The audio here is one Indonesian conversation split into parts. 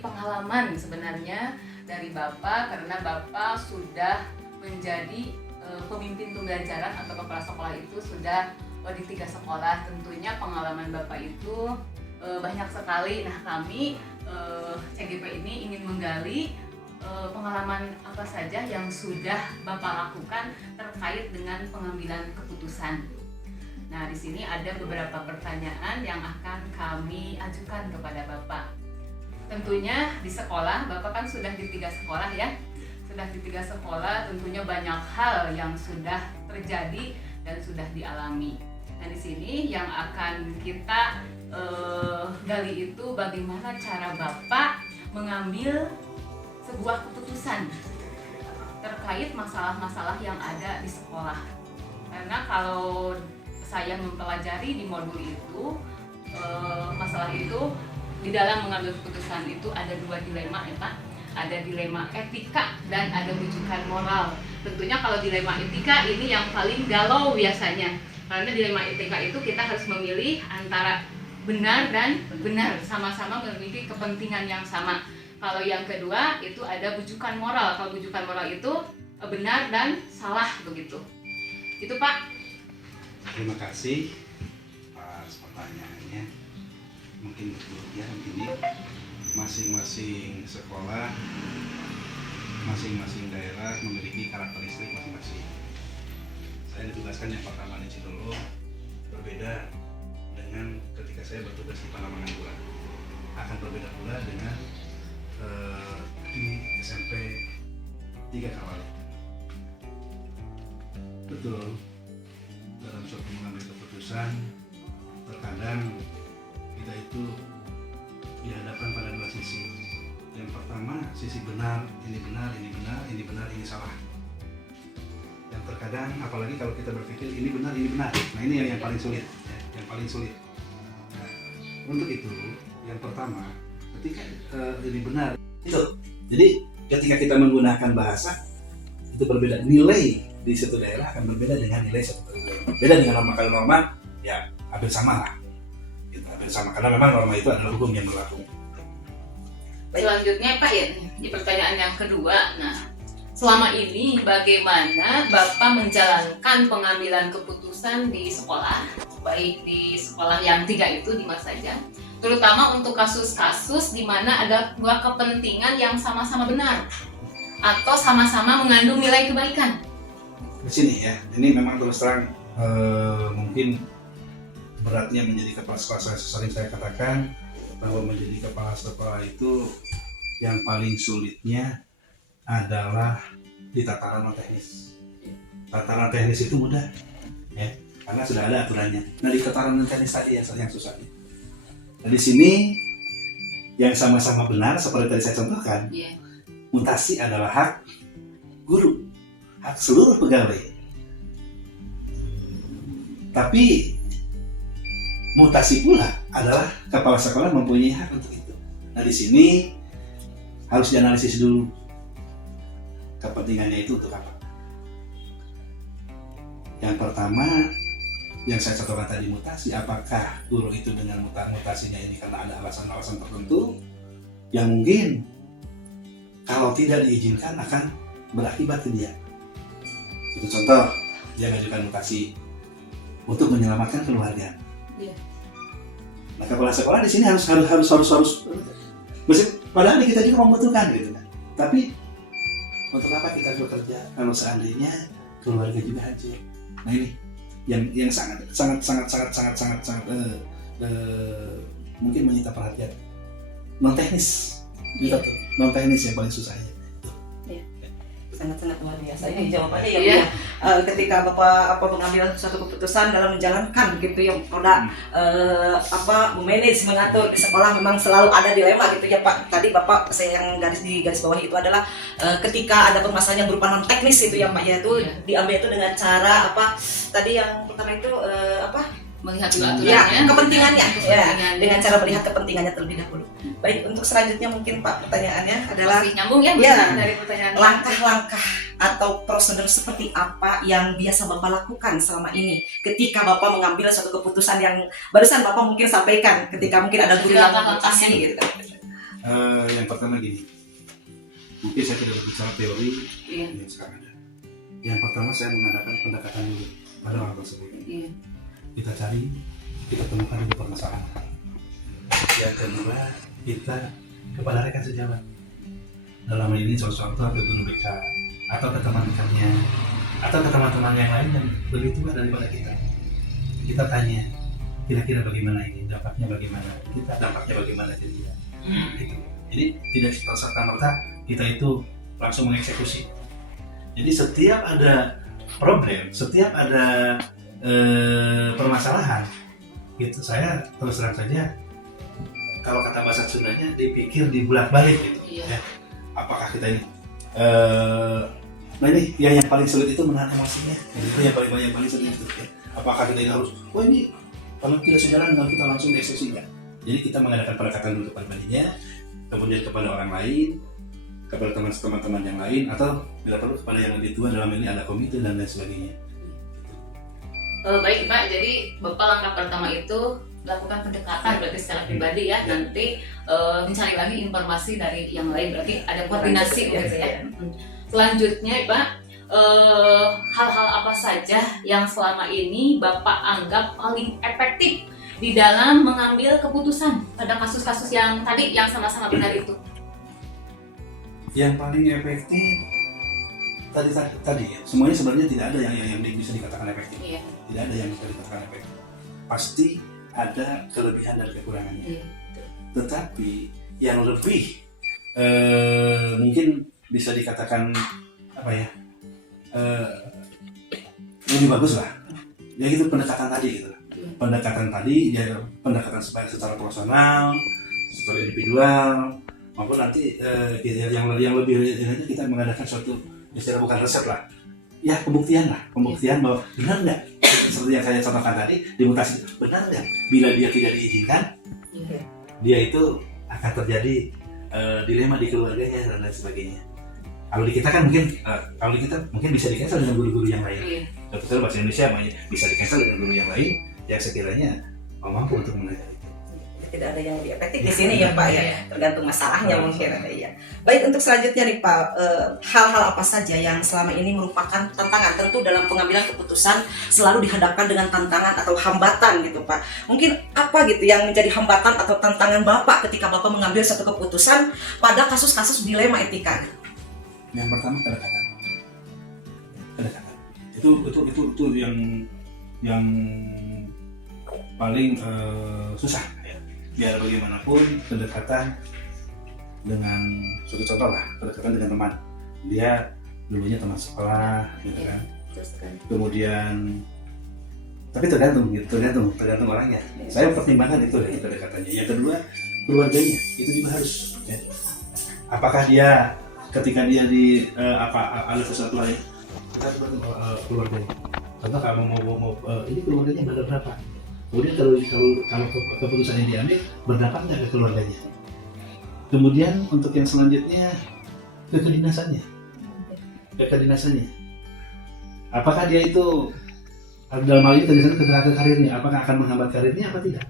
pengalaman sebenarnya dari Bapak, karena Bapak sudah menjadi pemimpin pembelajaran atau kepala sekolah itu sudah di 3 sekolah. Tentunya pengalaman Bapak itu banyak sekali. Nah, kami CGP ini ingin menggali pengalaman apa saja yang sudah Bapak lakukan terkait dengan pengambilan keputusan. Nah, di sini ada beberapa pertanyaan yang akan kami ajukan kepada Bapak. Tentunya di sekolah, Bapak kan sudah di 3 sekolah ya. Sudah di 3 sekolah, tentunya banyak hal yang sudah terjadi dan sudah dialami. Nah, di sini yang akan kita gali itu bagaimana cara Bapak mengambil sebuah keputusan terkait masalah-masalah yang ada di sekolah. Karena kalau saya mempelajari di modul itu, masalah itu di dalam mengambil keputusan itu ada 2 dilema ya Pak. Ada dilema etika dan ada rujukan moral. Tentunya kalau dilema etika ini yang paling galau biasanya. Karena dilema etika itu kita harus memilih antara benar dan benar, sama-sama memiliki kepentingan yang sama. Kalau yang kedua itu ada rujukan moral. Kalau rujukan moral itu benar dan salah begitu. Itu Pak. Terima kasih atas pertanyaannya. Mungkin ya ini masing-masing sekolah, masing-masing daerah memiliki karakteristik masing-masing. Saya ditugaskan yang pertama di Cidolo, berbeda dengan ketika saya bertugas di Pahlawan Pura. Akan berbeda pula dengan di SMP 3 Kawali. Betul, dalam suatu mengambil keputusan, terkadang kita itu dihadapkan pada 2 sisi. Yang pertama, sisi benar, ini benar, ini benar, ini benar, ini salah. Yang terkadang, apalagi kalau kita berpikir ini benar, ini benar. Nah, ini yang paling sulit, ya, yang paling sulit. Nah, untuk itu, yang pertama, ketika ini benar, itu. Jadi, ketika kita menggunakan bahasa, itu berbeda. Nilai di suatu daerah akan berbeda dengan nilai suatu daerah. Beda dengan norma. Kalau norma, ya hampir sama lah. Sama, karena memang norma itu adalah hukum yang berlaku. Selanjutnya Pak ya, di pertanyaan yang kedua. Nah, selama ini bagaimana Bapak menjalankan pengambilan keputusan di sekolah, baik di sekolah yang 3 itu di mana saja, terutama untuk kasus-kasus di mana ada 2 kepentingan yang sama-sama benar atau sama-sama mengandung nilai kebaikan. Di sini ya, ini memang terus terang mungkin beratnya menjadi kepala sekolah. Saya sering saya katakan bahwa menjadi kepala sekolah itu yang paling sulitnya adalah di tataran non teknis. Tataran teknis itu mudah, ya, karena sudah ada aturannya. Nah, di tataran non teknis tadi yang susahnya. Nah, di sini yang sama-sama benar seperti tadi saya contohkan, mutasi adalah hak guru, hak seluruh pegawai. Tapi mutasi pula adalah kepala sekolah mempunyai hak untuk itu. Nah, di sini harus dianalisis dulu kepentingannya itu untuk apa. Yang pertama, yang saya contohkan tadi mutasi, apakah guru itu dengan mutasinya ini karena ada alasan-alasan tertentu yang mungkin kalau tidak diizinkan akan berakibat ke dia. Satu contoh, dia mengajukan mutasi untuk menyelamatkan keluarga. Nah, kepala sekolah di sini harus padahal kita juga membutuhkan gitu kan. Tapi untuk apa kita bekerja kalau seandainya keluarga juga hancur? Nah, ini yang sangat mungkin menyita perhatian. Non teknis yang paling susahnya. Sangat-sangat luar biasa ini jawabannya ya. Ketika Bapak mengambil suatu keputusan dalam menjalankan gitu ya, roda memanage, mengatur di sekolah memang selalu ada dilema gitu ya Pak. Tadi Bapak saya yang garis bawah itu adalah ketika ada permasalahan yang berupa non teknis itu ya Pak, yaitu diambil itu dengan cara tadi yang pertama itu melihat dulu aturannya, kepentingannya dengan cara melihat kepentingannya terlebih dahulu. Baik, untuk selanjutnya mungkin Pak pertanyaannya adalah masih nyambung ya dari pertanyaan langkah-langkah atau prosedur seperti apa yang biasa Bapak lakukan selama ini ketika Bapak mengambil suatu keputusan yang barusan Bapak mungkin sampaikan ketika mungkin ada guru yang membatasi gitu. Yang pertama gini, mungkin saya tidak berbicara teori Iya. yang sekarang ada. Yang pertama saya mengadakan pendekatan dulu pada orang tersebut. Iya. Kita cari, kita temukan dulu permasalahan. Yang kedua, kita kepada rekan sejawat. Dalam hal ini contoh ke guru BK atau ke teman-temannya atau ke teman-teman yang lain yang lebih tua daripada kita. Kita tanya, kira-kira bagaimana ini, dampaknya bagaimana, kita dampaknya bagaimana ke dia. Gitu. Jadi tidak serta-merta kita itu langsung mengeksekusi. Jadi setiap ada problem, setiap ada permasalahan, gitu saya terus terang saja, kalau kata bahasa Sundanya dipikir dibulak-balik gitu. Iya. Ya. Apakah kita ini nah ini yang paling sulit itu menahan emosinya, itu yang paling sulit itu. Ya. Apakah kita ini harus, oh ini kalau tidak sejalan dengan kita langsung dieksekusi enggak? Jadi kita mengadakan pendekatan dulu kepada dirinya, kemudian kepada orang lain, kepada teman-teman yang lain, atau bila perlu kepada yang lebih tua, dalam ini ada komite dan lain sebagainya. Baik Pak, jadi Bapak langkah pertama itu lakukan pendekatan berarti secara pribadi ya, nanti mencari lagi informasi dari yang lain, berarti ada koordinasi gitu ya. Selanjutnya Pak, hal-hal apa saja yang selama ini Bapak anggap paling efektif di dalam mengambil keputusan pada kasus-kasus yang tadi yang sama-sama benar itu? Yang paling efektif tadi ya, semuanya sebenarnya tidak ada yang bisa dikatakan efektif. Iya. Tidak ada yang bisa dikatakan efektif. Pasti ada kelebihan dan kekurangannya. Iya. Tetapi yang lebih mungkin bisa dikatakan apa ya, lebih bagus lah. Ya gitu pendekatan tadi gitu. Pendekatan tadi ya pendekatan secara personal, secara individual, maupun nanti yang lebih ini kita mengadakan suatu istilah bukan resep lah, ya pembuktian bahwa benar nggak seperti yang saya contohkan tadi dimutasi, benar nggak bila dia tidak diizinkan dia itu akan terjadi dilema di keluarganya dan lain sebagainya. Kalau di kita kan mungkin bisa di-cancel dengan guru-guru yang lain. Contohnya bahasa Indonesia bisa di-cancel dengan guru yang lain yang sekiranya mampu untuk mengajar. Tidak ada yang lebih efektif di sini ya Pak ya, tergantung masalahnya mungkin ada ya. Baik, untuk selanjutnya nih Pak, hal-hal apa saja yang selama ini merupakan tantangan? Tentu dalam pengambilan keputusan selalu dihadapkan dengan tantangan atau hambatan gitu Pak. Mungkin apa gitu yang menjadi hambatan atau tantangan Bapak ketika Bapak mengambil satu keputusan pada kasus-kasus dilema etika? Yang pertama kedekatan. Itu yang paling susah. Biar bagaimanapun kedekatan dengan suatu contoh lah, kedekatan dengan teman, dia dulunya teman sekolah gitu kan, kemudian tapi tergantung orangnya. Saya pertimbangkan itu dari kedekatannya. Yang kedua, keluarganya itu juga harus ya. Apakah dia ketika dia di ada sesuatu lain, kita harus keluarganya. Contoh kamu mau ini keluarganya berapa? Kemudian kalau keputusan yang diambil berdampak nggak ke keluarganya. Kemudian untuk yang selanjutnya ke kedinasannya. Apakah dia itu dalam hal ini ke karirnya, apakah akan menghambat karirnya apa tidak?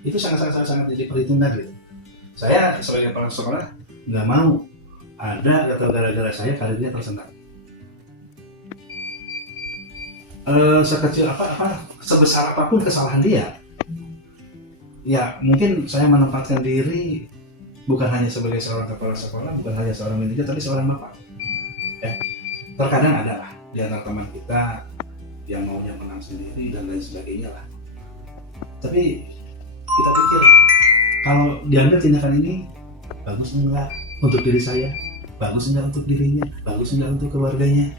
Itu sangat diperhitungkan gitu. Saya sebagai kepala sekolah nggak mau ada atau gara-gara saya karirnya tersendat. Sekecil sebesar apapun kesalahan dia, ya mungkin saya menempatkan diri bukan hanya sebagai seorang kepala sekolah, bukan hanya seorang manajer, tapi seorang bapak. Ya, terkadang ada lah di antara teman kita yang maunya menang sendiri dan lain sebagainya lah. Tapi kita pikir kalau diambil tindakan ini bagus enggak untuk diri saya, bagus enggak untuk dirinya, bagus enggak untuk keluarganya,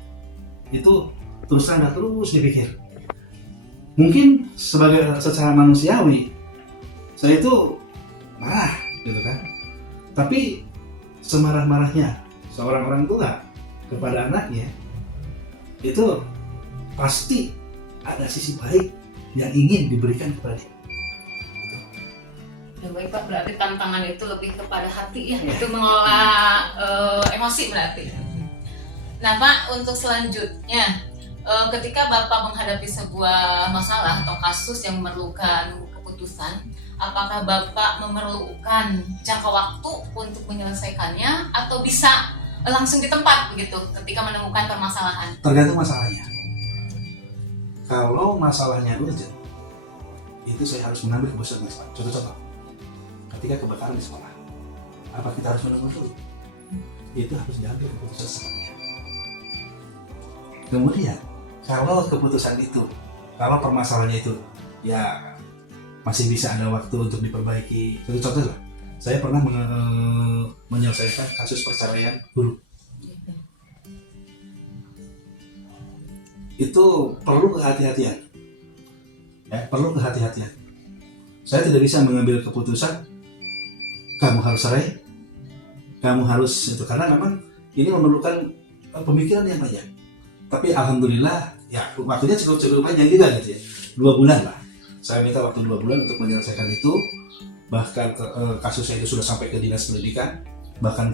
itu terus dipikir. Mungkin secara manusiawi saya itu marah gitu kan, tapi semarah-marahnya seorang orang tua kepada anaknya itu pasti ada sisi baik yang ingin diberikan kepada dia. Ya baik Pak, berarti tantangan itu lebih kepada hati ya, itu mengelola emosi berarti. Nah Pak, untuk selanjutnya ketika Bapak menghadapi sebuah masalah atau kasus yang memerlukan keputusan, apakah Bapak memerlukan jangka waktu untuk menyelesaikannya atau bisa langsung di tempat begitu ketika menemukan permasalahan? Tergantung masalahnya. Kalau masalahnya urgent, itu saya harus mengambil keputusan yang cepat. Contoh-contoh, ketika kebakaran di sekolah, apa kita harus menunggu dulu? Itu harus diambil keputusan secepatnya. Kemudian, kalau keputusan itu, kalau permasalahannya itu, ya masih bisa ada waktu untuk diperbaiki. Contoh-contoh lah, saya pernah menyelesaikan kasus perceraian guru. Itu perlu kehati-hatian, ya, perlu kehati-hatian. Saya tidak bisa mengambil keputusan kamu harus cerai, kamu harus itu, karena memang ini memerlukan pemikiran yang banyak. Tapi alhamdulillah ya waktunya cukup panjang juga gitu ya, 2 bulan lah. Saya minta waktu 2 bulan untuk menyelesaikan itu. Bahkan kasusnya itu sudah sampai ke dinas pendidikan, bahkan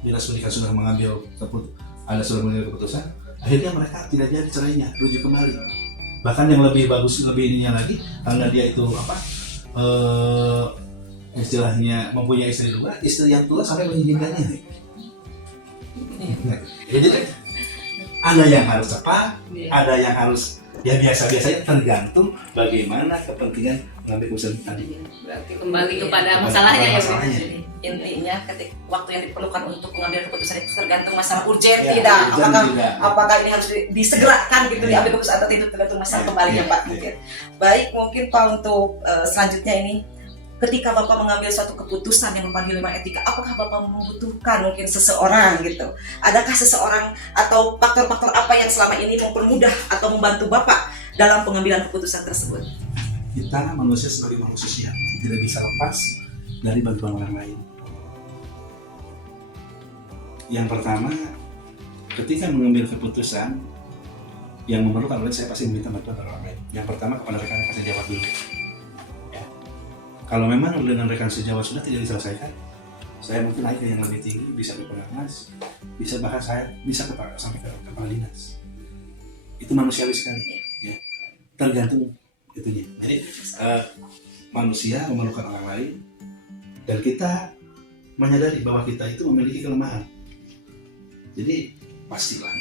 dinas pendidikan sudah mengambil keputusan. Akhirnya mereka tidak jadi cerainya, rujuk kembali. Bahkan yang lebih bagus, lebih ininya lagi, karena dia itu istilahnya mempunyai istri 2, istri yang tua sampai mengizinkannya. Nah, jadi ada yang harus cepat, ada yang harus ya biasa-biasanya, tergantung bagaimana kepentingan mengambil keputusan tadi. Berarti kembali kepada masalahnya ya Bu. Intinya ketika waktu yang diperlukan untuk mengambil keputusan itu tergantung masalah urgen Ya, tidak, urgen apakah ini harus disegerakan gitu diambil keputusan atau tidak, tergantung masalah kembalinya Pak. Mungkin baik, mungkin Pak untuk selanjutnya ini, ketika Bapak mengambil suatu keputusan yang mempanggil dilema etika, apakah Bapak membutuhkan mungkin seseorang gitu? Adakah seseorang atau faktor-faktor apa yang selama ini mempermudah atau membantu Bapak dalam pengambilan keputusan tersebut? Kita manusia sebagai manusia tidak bisa lepas dari bantuan orang lain. Yang pertama, ketika mengambil keputusan yang memerlukan, saya pasti meminta bantuan orang lain. Yang pertama kepada rekan-rekan sejawat dulu. Ya. Kalau memang dengan rekan sejawat sudah tidak diselesaikan, saya mungkin naik ke yang lebih tinggi, bisa ke Pengawas, bisa bahkan saya bisa sampai ke kepala dinas. Itu manusiawi sekali, ya. Tergantung itunya. Jadi manusia memerlukan orang lain, dan kita menyadari bahwa kita itu memiliki kelemahan. Jadi pastilah.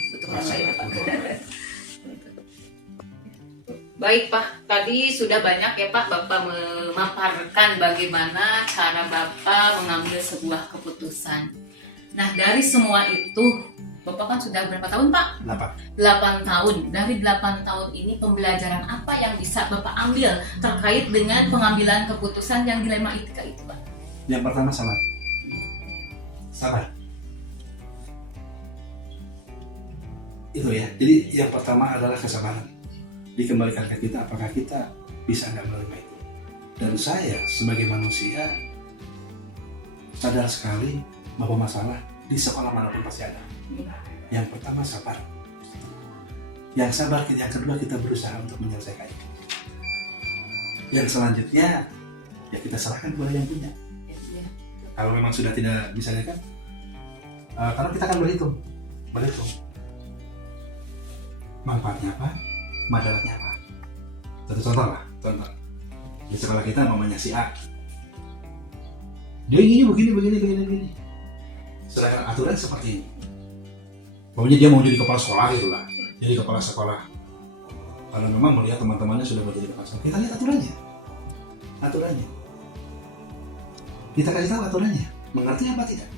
Baik Pak, tadi sudah banyak ya Pak Bapak memaparkan bagaimana cara Bapak mengambil sebuah keputusan. Nah dari semua itu, Bapak kan sudah berapa tahun Pak? 8 tahun. Dari 8 tahun ini pembelajaran apa yang bisa Bapak ambil terkait dengan pengambilan keputusan yang dilema etika itu Pak? Yang pertama sabar. Sabar. Itu ya. Jadi yang pertama adalah kesabaran. Dikembalikan ke kita, apakah kita bisa nggak menerima itu. Dan saya sebagai manusia sadar sekali bahwa masalah di sekolah manapun pasti ada. Yang pertama sabar. Yang sabar, yang kedua kita berusaha untuk menyelesaikannya. Yang selanjutnya ya kita serahkan kepada yang punya. Kalau memang sudah tidak bisa kan, karena kita akan berhitung manfaatnya apa, madaratnya apa. Satu contoh lah, di sekolah kita namanya si A, dia begini. Sedangkan aturan seperti ini, pokoknya dia mau jadi kepala sekolah gitu lah, jadi kepala sekolah, karena memang melihat teman-temannya sudah menjadi kepala sekolah. Kita lihat aturannya. Kita kasih tahu aturannya, mengerti apa tidak.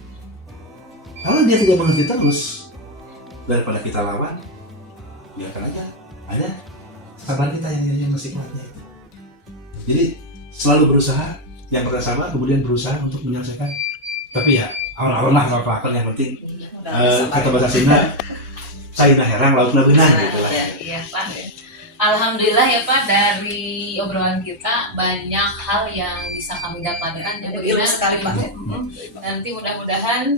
Kalau dia tidak mengerti terus, daripada kita lawan, biarkan aja, ada sabar kita yang masih kuatnya. Jadi selalu berusaha, yang pertama sabar, kemudian berusaha untuk menyelesaikan. Tapi ya awal-awal lah, awal-awal yang penting kata bahasa Sunda, Saina herang lautna beunang gitu lah. Iya Pak. Alhamdulillah ya Pak, dari obrolan kita banyak hal yang bisa kami dapatkan ya Bu Ina. Nanti mudah-mudahan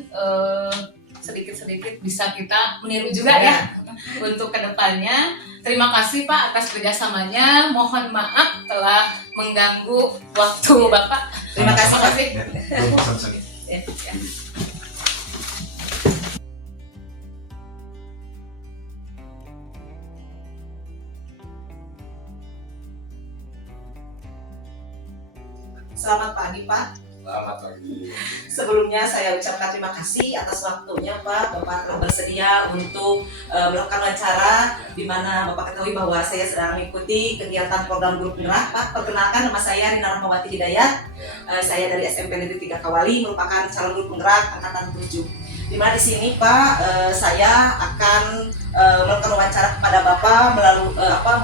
sedikit-sedikit bisa kita meniru juga ya untuk kedepannya. Terima kasih Pak atas kerjasamanya. Mohon maaf telah mengganggu waktu Bapak. Terima kasih. Ya. Selamat pagi Pak. Selamat pagi. Sebelumnya saya ucapkan terima kasih atas waktunya Pak. Bapak telah bersedia untuk melakukan wawancara, di mana Bapak ketahui bahwa saya sedang mengikuti kegiatan program Guru Penggerak. Pak, perkenalkan nama saya Rina Rahmawati Hidayat. Saya dari SMP Negeri 3 Kawali, merupakan calon guru penggerak angkatan 7. Di mana di sini Pak, saya akan melakukan wawancara kepada Bapak melalui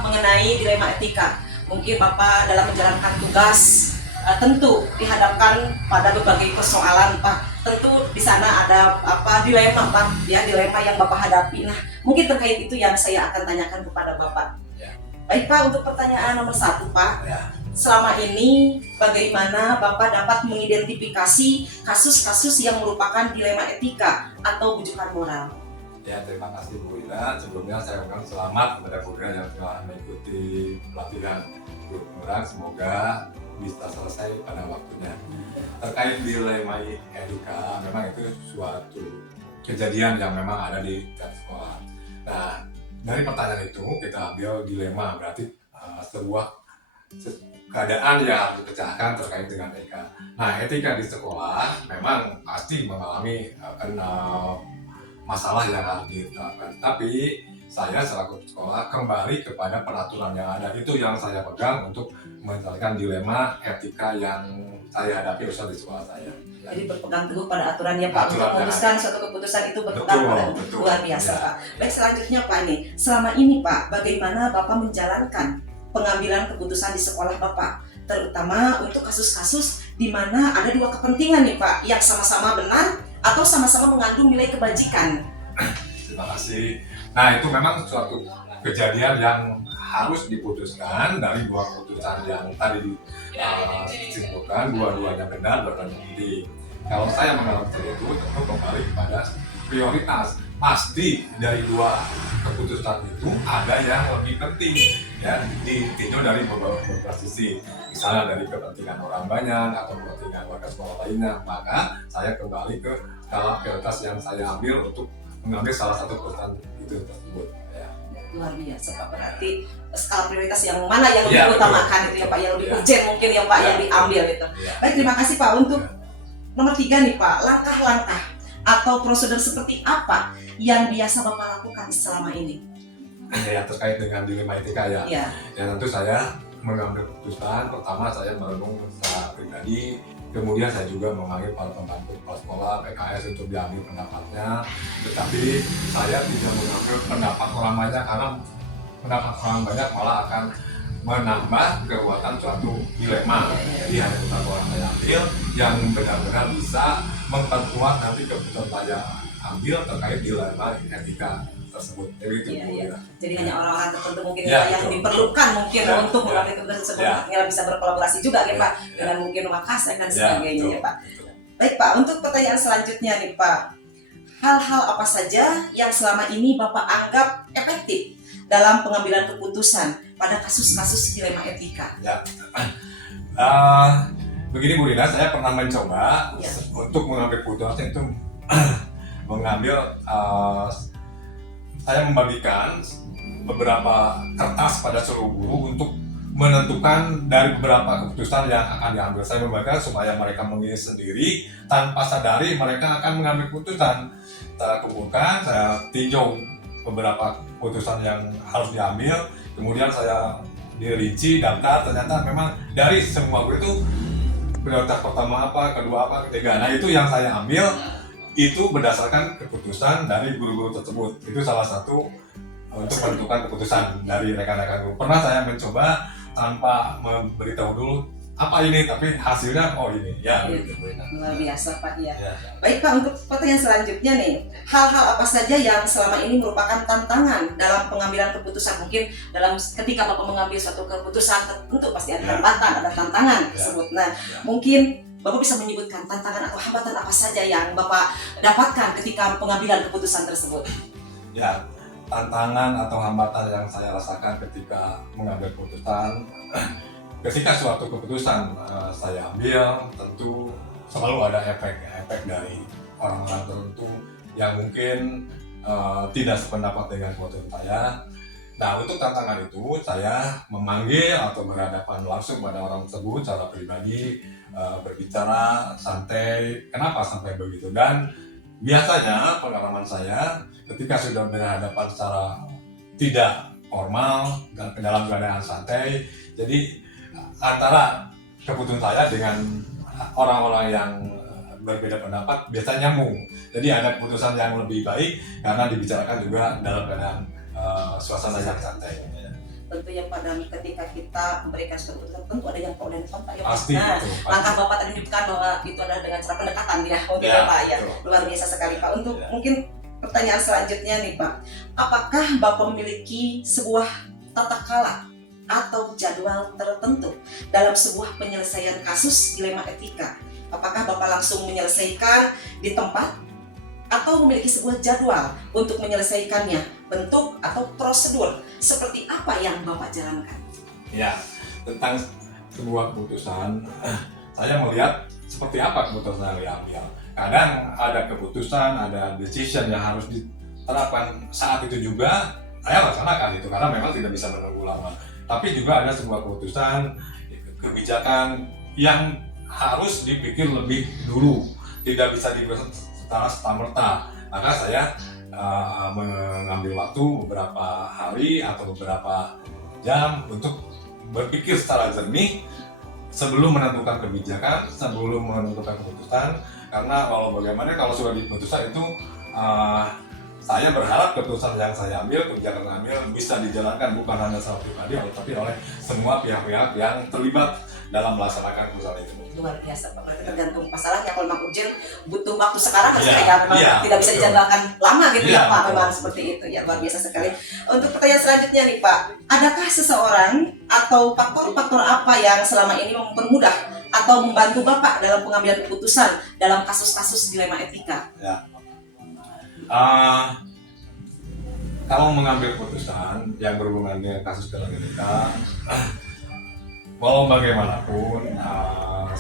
mengenai dilema etika. Mungkin Bapak dalam menjalankan tugas tentu dihadapkan pada berbagai persoalan Pak. Tentu di sana ada dilema Pak, ya dilema yang Bapak hadapi. Nah, mungkin terkait itu yang saya akan tanyakan kepada Bapak. Ya. Baik Pak, untuk pertanyaan nomor 1 Pak. Ya. Selama ini bagaimana Bapak dapat mengidentifikasi kasus-kasus yang merupakan dilema etika atau bujukan moral? Ya, terima kasih Bu Ira. Sebelumnya saya ucapkan selamat kepada Bu Ira yang telah mengikuti pelatihan Guru Penggerak. Semoga bisa selesai pada waktunya. Terkait dilema etika, memang itu suatu kejadian yang memang ada di sekolah. Nah, dari pertanyaan itu kita ambil dilema, berarti sebuah keadaan yang harus dipecahkan terkait dengan etika. Nah, etika di sekolah memang pasti mengalami masalah yang harus diterapkan. Tapi saya selaku sekolah kembali kepada peraturan yang ada. Itu yang saya pegang untuk menyelesaikan dilema etika yang saya hadapi usaha di sekolah saya. Jadi berpegang teguh pada aturan ya Pak, untuk Aturan, memutuskan suatu keputusan itu berpegang pada luar biasa Pak. Baik, selanjutnya Pak nih, selama ini Pak, bagaimana Bapak menjalankan pengambilan keputusan di sekolah Bapak, terutama untuk kasus-kasus di mana ada dua kepentingan nih Pak, yang sama-sama benar atau sama-sama mengandung nilai kebajikan. Terima kasih. Nah, itu memang suatu kejadian yang harus diputuskan dari dua keputusan yang tadi disebutkan, dua-duanya benar dan penting. Kalau saya mengalami itu, tentu kembali kepada prioritas. Pasti dari dua keputusan itu ada yang lebih penting, ya, ditinjau dari beberapa sisi. Misalnya dari kepentingan orang banyak atau kepentingan warga sekolah lainnya, maka saya kembali ke skala prioritas yang saya ambil untuk mengambil salah satu keputusan itu tersebut. Ya. Luar biasa Pak, berarti skala prioritas yang mana yang lebih Ya, utamakan betul. itu ya Pak, yang lebih Ya. urgent mungkin ya Pak, Ya, yang diambil itu. Ya. Baik, terima kasih Pak. Untuk nomor 3 nih Pak, langkah-langkah atau prosedur seperti apa yang biasa Bapak lakukan selama ini? Ya, terkait dengan dilema etika ya. Ya. Ya, tentu saya mengambil keputusan. Pertama saya merenung secara pribadi, kemudian saya juga memanggil para pembantu kepala sekolah PKS untuk diambil pendapatnya. Tetapi saya tidak mengambil pendapat orang banyak, karena pendapat orang banyak malah akan menambah kekuatan suatu dilema. Jadi hanya satu orang saya ambil yang benar-benar bisa memperkuat nanti keputusan saya ambil terkait dilema etika tersebut. Jadi itu Iya, Bu iya. Ira. Jadi hanya orang-orang tertentu mungkin Ya, yang betul. diperlukan mungkin Ya, untuk ya. mengambil keputusan tersebut, Ya. yang bisa berkolaborasi juga ya Ya, Pak, ya. dengan mungkin Wakasek dan Ya, sebagainya betul, ya Pak. betul. Baik Pak, untuk pertanyaan selanjutnya nih Pak, hal-hal apa saja yang selama ini Bapak anggap efektif dalam pengambilan keputusan pada kasus-kasus dilema etika? Begini Bu Rina, saya pernah mencoba Ya. untuk mengambil keputusan itu saya membagikan beberapa kertas pada seluruh guru untuk menentukan dari beberapa keputusan yang akan diambil. Saya membagikan supaya mereka mengisi sendiri, tanpa sadari mereka akan mengambil keputusan. Saya kumpulkan, saya tinjau beberapa keputusan yang harus diambil, kemudian saya dirinci daftar. Ternyata memang dari semua guru itu prioritas pertama apa, kedua apa, ketiga. Nah, itu yang saya ambil itu berdasarkan keputusan dari guru-guru tersebut. Itu salah satu untuk menentukan keputusan dari rekan-rekan guru. Pernah saya mencoba tanpa memberitahu dulu apa ini, tapi hasilnya oh ini ya. Gitu. Luar biasa Pak ya. Ya. Baik Pak, untuk pertanyaan selanjutnya nih, hal-hal apa saja yang selama ini merupakan tantangan dalam pengambilan keputusan? Mungkin dalam ketika Bapak mengambil suatu keputusan tertentu pasti ada hambatan, ada tantangan tersebut. Nah, mungkin Bapak bisa menyebutkan tantangan atau hambatan apa saja yang Bapak dapatkan ketika pengambilan keputusan tersebut? Ya, tantangan atau hambatan yang saya rasakan ketika mengambil keputusan, ketika suatu keputusan saya ambil, tentu selalu ada efek dari orang-orang tertentu yang mungkin tidak sependapat dengan keputusan saya. Nah, untuk tantangan itu saya memanggil atau berhadapan langsung pada orang tersebut secara pribadi, berbicara santai. Kenapa sampai begitu? Dan biasanya pengalaman saya ketika sudah berhadapan secara tidak formal dan dalam keadaan santai, jadi antara keputusan saya dengan orang-orang yang berbeda pendapat biasanya nyambung. Jadi ada keputusan yang lebih baik karena dibicarakan juga dalam keadaan suasana yang santai. Tentu ya Pak, dan ketika kita memberikan suatu keputusan tentu ada yang pro dan kontra ya Pak. Pasti. Nah, Betul, pasti. langkah Bapak tadi menunjukkan bahwa itu adalah dengan cara pendekatan ya, mungkin Ya, ya Pak ya. betul. Luar biasa sekali Pak. Untuk Ya. mungkin pertanyaan selanjutnya nih Pak, apakah Bapak memiliki sebuah tata kala atau jadwal tertentu dalam sebuah penyelesaian kasus dilema etika? Apakah Bapak langsung menyelesaikan di tempat atau memiliki sebuah jadwal untuk menyelesaikannya, bentuk atau prosedur seperti apa yang Bapak jalankan? Ya, tentang sebuah keputusan, saya melihat seperti apa keputusan yang diambil. Kadang ada keputusan, ada decision yang harus diterapkan saat itu juga, saya laksanakan itu karena memang tidak bisa menunggu lama. Tapi juga ada sebuah keputusan, kebijakan yang harus dipikir lebih dulu, tidak bisa dibuat secara serta-merta. Maka saya mengambil waktu beberapa hari atau beberapa jam untuk berpikir secara jernih sebelum menentukan kebijakan, sebelum menentukan keputusan. Karena walau bagaimana kalau sudah diputuskan itu saya berharap keputusan yang saya ambil, kebijakan yang ambil bisa dijalankan bukan hanya secara pribadi, tapi oleh semua pihak-pihak yang terlibat dalam melaksanakan keputusan itu. Luar biasa Pak, berarti tergantung masalahnya. Kalau memang urgent butuh waktu sekarang Iya, ya memang iya, tidak bisa betul. dijadwalkan lama gitu Iya, ya Pak, betul. memang seperti itu ya, luar biasa sekali. Untuk pertanyaan selanjutnya nih Pak, adakah seseorang atau faktor-faktor apa yang selama ini mempermudah atau membantu Bapak dalam pengambilan keputusan dalam kasus-kasus dilema etika? Kalau mengambil keputusan yang berhubungan dengan kasus dalam etika, walau bagaimanapun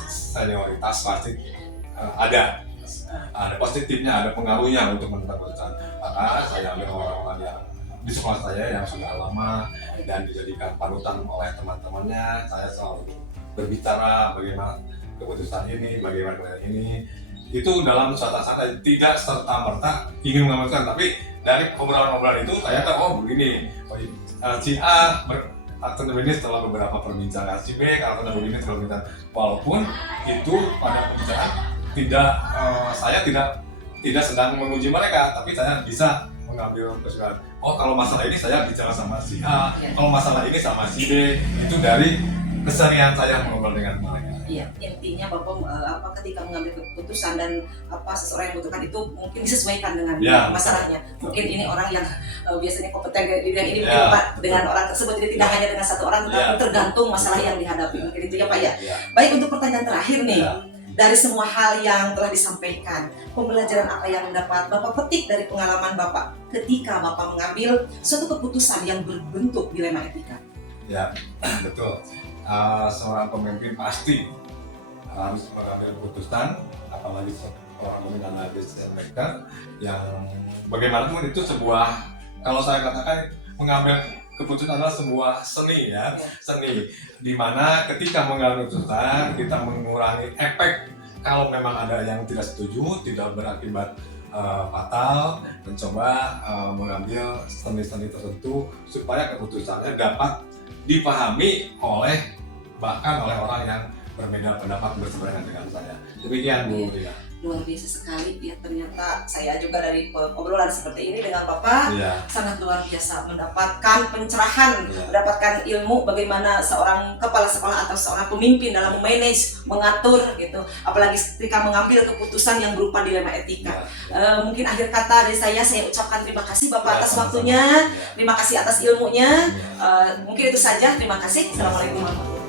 senioritas pasti ada positifnya, ada pengaruhnya untuk menentukan keputusan. Maka saya ambil orang-orang yang di sekolah saya yang sudah lama dan dijadikan panutan oleh teman-temannya. Saya selalu berbicara bagaimana keputusan ini, bagaimana ini. Itu dalam santai, tidak serta-merta ingin mengamalkan, tapi dari obrolan-obrolan itu saya tahu, oh begini, si A akan begini setelah beberapa perbincangan, si B akan begini setelah perbincangan. Walaupun itu pada pembicaraan saya tidak sedang menguji mereka, tapi saya bisa mengambil kesimpulan. Oh kalau masalah ini saya bicara sama si A, kalau masalah ini sama si B, itu dari keseharian saya mengobrol dengan mereka. Iya, intinya Bapak ketika mengambil keputusan dan seseorang yang membutuhkan itu mungkin disesuaikan dengan masalahnya. Mungkin ini orang yang biasanya kompeten di bidang ini mungkin Pak dengan orang tersebut, jadi tidak hanya dengan satu orang, tetapi tergantung masalah yang dihadapi. Mungkin itu ya Pak ya. Baik, untuk pertanyaan terakhir nih, dari semua hal yang telah disampaikan, pembelajaran apa yang dapat Bapak petik dari pengalaman Bapak ketika Bapak mengambil suatu keputusan yang berbentuk dilema etika? Ya, betul. Seorang pemimpin pasti harus mengambil keputusan, apalagi seorang pemimpin dan decision maker yang bagaimanapun itu sebuah, kalau saya katakan mengambil keputusan adalah sebuah seni ya, seni di mana ketika mengambil keputusan kita mengurangi efek kalau memang ada yang tidak setuju, tidak berakibat fatal, mencoba mengambil seni-seni tertentu supaya keputusannya dapat dipahami bahkan oleh orang yang berbeda pendapat berseberangan dengan saya. Demikian Bu Ria. Luar biasa sekali ya, ternyata saya juga dari obrolan seperti ini dengan Bapak sangat luar biasa mendapatkan pencerahan, mendapatkan ilmu bagaimana seorang kepala sekolah atau seorang pemimpin dalam memanage, mengatur gitu, apalagi ketika mengambil keputusan yang berupa dilema etika. Mungkin akhir kata dari saya ucapkan terima kasih Bapak atas waktunya, terima kasih atas ilmunya. Mungkin itu saja, terima kasih. Assalamualaikum warahmatullahi wabarakatuh.